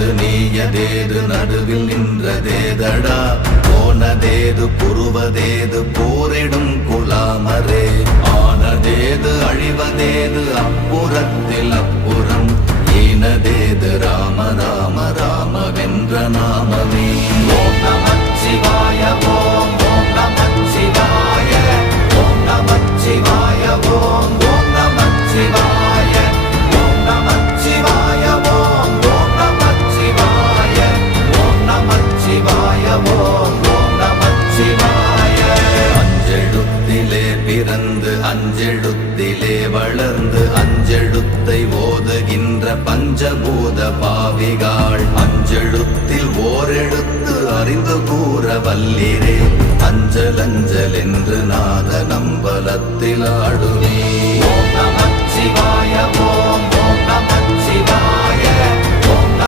ஆனதேது நீயதேது நடுவில் நின்றதேதடா போனதேது புருவதேது போரிடும் குலாமரே ஆனதேது அழிவதேது அப்புறத்தில் அப்புறம் ஈனதேது ராம ராம ராமவென்ற நாமமே ஓம் நமச்சிவாய ஓம் ஓம் நமச்சிவாய ஓம் நமச்சிவாய ஓம் ஓம் நமச்சிவாய ஓம் நமச்சிவாய ஓம் ஓம் நமச்சிவாய ஓம் நமச்சிவாய ஓம் ஓம் நமச்சிவாய அஞ்செழுத்திலே பிறந்து அஞ்செழுத்திலே வளர்ந்து அஞ்செழுத்தை ஓதுகின்ற பஞ்சபூத பாவிகாள் அஞ்செழுத்தில் ஓரெழுத்து அறிந்து கூற வல்லிரே அஞ்சல் அஞ்சல் என்று நாத நம்பலத்தில் ஆடுவே ஓம் நமச்சிவாய